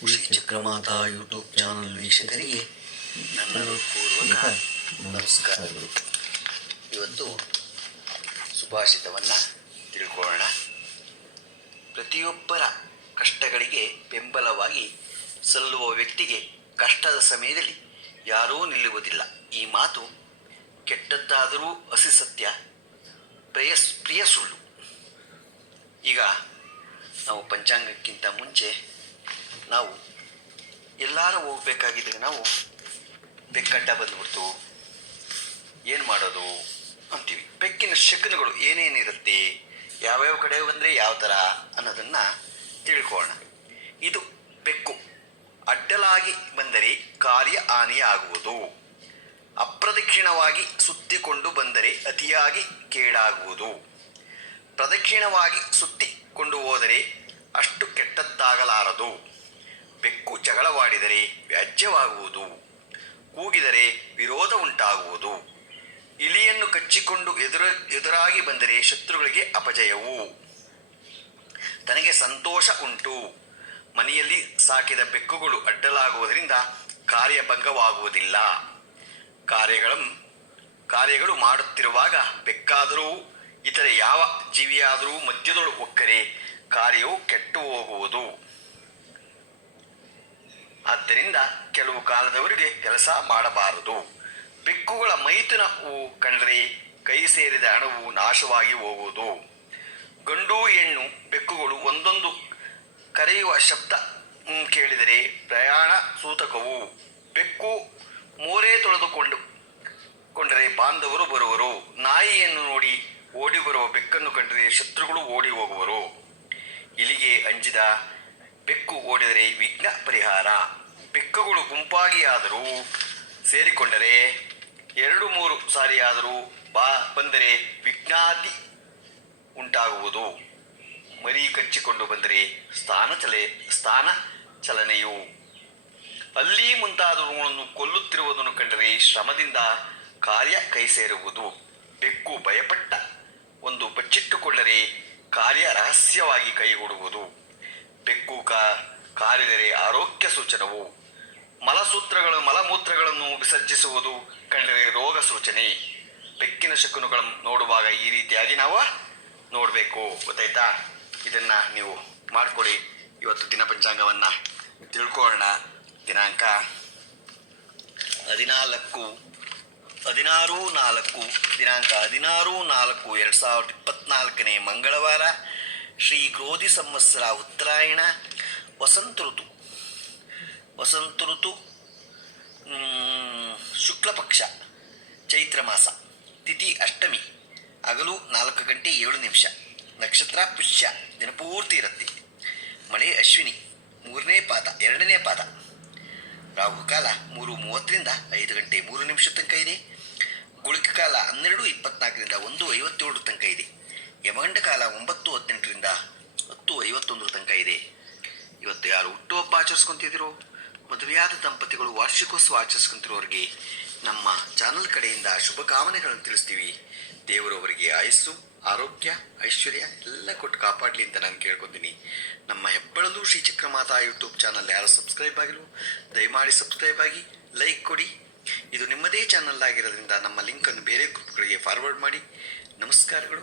Shri Chakramata YouTube channel ವೀಕ್ಷಕರಿಗೆ ನನ್ನ ಪೂರ್ವಕ ನಮಸ್ಕಾರಗಳು. ಇವತ್ತು ಸುಭಾಷಿತವನ್ನು ತಿಳ್ಕೊಳ್ಳೋಣ. ಪ್ರತಿಯೊಬ್ಬರ ಕಷ್ಟಗಳಿಗೆ ಬೆಂಬಲವಾಗಿ ಸಲ್ಲುವ ವ್ಯಕ್ತಿಗೆ ಕಷ್ಟದ ಸಮಯದಲ್ಲಿ ಯಾರೂ ನಿಲ್ಲುವುದಿಲ್ಲ. ಈ ಮಾತು ಕೆಟ್ಟದ್ದಾದರೂ ಅಸಿ ಸತ್ಯ, ಪ್ರಿಯ ಸುಳ್ಳು. ಈಗ ನಾವು ಪಂಚಾಂಗಕ್ಕಿಂತ ಮುಂಚೆ ನಾವು ಎಲ್ಲಾರು ಹೋಗ್ಬೇಕಾಗಿದ್ದರೆ ನಾವು ಬೆಕ್ಕಡ್ಡ ಬಂದ್ಬಿಡ್ತು, ಏನು ಮಾಡೋದು ಅಂತೀವಿ. ಬೆಕ್ಕಿನ ಶಕುನಗಳು ಏನೇನಿರುತ್ತೆ, ಯಾವ್ಯಾವ ಕಡೆ ಬಂದರೆ ಯಾವ ಥರ ಅನ್ನೋದನ್ನು ತಿಳ್ಕೊಳ್ಳೋಣ. ಇದು ಬೆಕ್ಕು ಅಡ್ಡಲಾಗಿ ಬಂದರೆ ಕಾರ್ಯ ಹಾನಿಯಾಗುವುದು, ಅಪ್ರದಕ್ಷಿಣವಾಗಿ ಸುತ್ತಿಕೊಂಡು ಬಂದರೆ ಅತಿಯಾಗಿ ಕೇಡಾಗುವುದು, ಪ್ರದಕ್ಷಿಣವಾಗಿ ಸುತ್ತಿಕೊಂಡು ಹೋದರೆ ಅಷ್ಟು ಕೆಟ್ಟದ್ದಾಗಲಾರದು, ಬೆಕ್ಕು ಜಗಳವಾಡಿದರೆ ವ್ಯಾಜ್ಯವಾಗುವುದು, ಕೂಗಿದರೆ ವಿರೋಧ ಉಂಟಾಗುವುದು, ಇಲಿಯನ್ನು ಕಚ್ಚಿಕೊಂಡು ಎದುರಾಗಿ ಬಂದರೆ ಶತ್ರುಗಳಿಗೆ ಅಪಜಯವು, ತನಗೆ ಸಂತೋಷ ಉಂಟು. ಮನೆಯಲ್ಲಿ ಸಾಕಿದ ಬೆಕ್ಕುಗಳು ಅಡ್ಡಲಾಗುವುದರಿಂದ ಕಾರ್ಯಭಂಗವಾಗುವುದಿಲ್ಲ. ಕಾರ್ಯಗಳು ಮಾಡುತ್ತಿರುವಾಗ ಬೆಕ್ಕಾದರೂ ಇತರೆ ಯಾವ ಜೀವಿಯಾದರೂ ಮಧ್ಯದೊಳು ಒಕ್ಕರೆ ಕಾರ್ಯವು ಕೆಟ್ಟು ಹೋಗುವುದು. ಆದ್ದರಿಂದ ಕೆಲವು ಕಾಲದವರೆಗೆ ಕೆಲಸ ಮಾಡಬಾರದು. ಬೆಕ್ಕುಗಳ ಮೈಥುನವು ಕಂಡರೆ ಕೈ ಸೇರಿದ ಹಣವು ನಾಶವಾಗಿ ಹೋಗುವುದು. ಗಂಡು ಹೆಣ್ಣು ಬೆಕ್ಕುಗಳು ಒಂದೊಂದು ಕರೆಯುವ ಶಬ್ದ ಕೇಳಿದರೆ ಪ್ರಯಾಣ ಸೂತಕವು. ಬೆಕ್ಕು ಮೋರೆ ತೊಳೆದುಕೊಂಡರೆ ಬಾಂಧವರು ಬರುವರು. ನಾಯಿಯನ್ನು ನೋಡಿ ಓಡಿ ಬರುವ ಬೆಕ್ಕನ್ನು ಕಂಡರೆ ಶತ್ರುಗಳು ಓಡಿ ಹೋಗುವರು. ಇಲಿಗೆ ಅಂಜಿದ ಬೆಕ್ಕು ಓಡಿದರೆ ವಿಘ್ನ ಪರಿಹಾರ. ಬೆಕ್ಕುಗಳು ಗುಂಪಾಗಿ ಆದರೂ ಸೇರಿಕೊಂಡರೆ 2-3 ಸಾರಿಯಾದರೂ ಬಂದರೆ ವಿಘ್ನಾತಿ ಉಂಟಾಗುವುದು. ಮರಿ ಕಚ್ಚಿಕೊಂಡು ಬಂದರೆ ಸ್ಥಾನ ಚಲನೆಯು. ಅಲ್ಲಿ ಮುಂತಾದವುಗಳನ್ನು ಕೊಲ್ಲುತ್ತಿರುವುದನ್ನು ಕಂಡರೆ ಶ್ರಮದಿಂದ ಕಾರ್ಯ ಕೈ ಸೇರುವುದು. ಬೆಕ್ಕು ಭಯಪಟ್ಟ ಒಂದು ಬಚ್ಚಿಟ್ಟುಕೊಂಡರೆ ಕಾರ್ಯ ರಹಸ್ಯವಾಗಿ ಕೈಗೂಡುವುದು. ಬೆಕ್ಕು ಕಾರಿದರೆ ಆರೋಗ್ಯ ಸೂಚನವು. ಮಲಮೂತ್ರಗಳನ್ನು ವಿಸರ್ಜಿಸುವುದು ಕಂಡರೆ ರೋಗ ಸೂಚನೆ. ಬೆಕ್ಕಿನ ಶಕುನಗಳನ್ನು ನೋಡುವಾಗ ಈ ರೀತಿಯಾಗಿ ನಾವು ನೋಡಬೇಕು. ಗೊತ್ತಾಯ್ತಾ? ಇದನ್ನು ನೀವು ಮಾಡಿಕೊಡಿ. ಇವತ್ತು ದಿನ ಪಂಚಾಂಗವನ್ನು ತಿಳ್ಕೊಳ್ಳೋಣ. ದಿನಾಂಕ 16/4/2024 ಮಂಗಳವಾರ, ಶ್ರೀ ಕ್ರೋಧಿ ಸಂವತ್ಸರ, ಉತ್ತರಾಯಣ, ವಸಂತ ಋತು, ಶುಕ್ಲ ಪಕ್ಷ, ಚೈತ್ರ ಮಾಸ, ತಿಥಿ ಅಷ್ಟಮಿ, ಹಗಲು 4:07. ನಕ್ಷತ್ರ ಪುಷ್ಯ, ದಿನಪೂರ್ತಿ ಇರುತ್ತೆ. ಮಳೆ ಅಶ್ವಿನಿ, 3ನೇ ಪಾದ 2ನೇ ಪಾದ. ರಾಹುಕಾಲ 3:30 5 ಗಂಟೆ 3 ನಿಮಿಷ ತನಕ ಇದೆ. ಗುಳಿಕ ಕಾಲ 12:24 1:57 ತನಕ ಇದೆ. ಯಮಗಂಡ ಕಾಲ 9:18 10:51 ತನಕ ಇದೆ. ಇವತ್ತು ಯಾರು ಹುಟ್ಟುಹಬ್ಬ ಆಚರಿಸ್ಕೊಂತಿದ್ದೀರೋ, ಮದುವೆಯಾದ ದಂಪತಿಗಳು ವಾರ್ಷಿಕೋತ್ಸವ ಆಚರಿಸ್ಕೊಂತಿರೋರಿಗೆ ನಮ್ಮ ಚಾನಲ್ ಕಡೆಯಿಂದ ಶುಭಕಾಮನೆಗಳನ್ನು ತಿಳಿಸ್ತೀವಿ. ದೇವರು ಅವರಿಗೆ ಆಯಸ್ಸು, ಆರೋಗ್ಯ, ಐಶ್ವರ್ಯ ಎಲ್ಲ ಕೊಟ್ಟು ಕಾಪಾಡಲಿ ಅಂತ ನಾನು ಕೇಳ್ಕೊತೀನಿ. ನಮ್ಮ ಹೆಬ್ಬಳಲು ಶ್ರೀ ಚಕ್ರಮಾತಾ ಯೂಟ್ಯೂಬ್ ಚಾನಲ್ ಯಾರು ಸಬ್ಸ್ಕ್ರೈಬ್ ಆಗಿಲ್ವೋ ದಯಮಾಡಿ ಸಬ್ಸ್ಕ್ರೈಬ್ ಆಗಿ, ಲೈಕ್ ಕೊಡಿ. ಇದು ನಿಮ್ಮದೇ ಚಾನಲ್ ಆಗಿರೋದ್ರಿಂದ ನಮ್ಮ ಲಿಂಕನ್ನು ಬೇರೆ ಗ್ರೂಪ್ಗಳಿಗೆ ಫಾರ್ವರ್ಡ್ ಮಾಡಿ. ನಮಸ್ಕಾರಗಳು.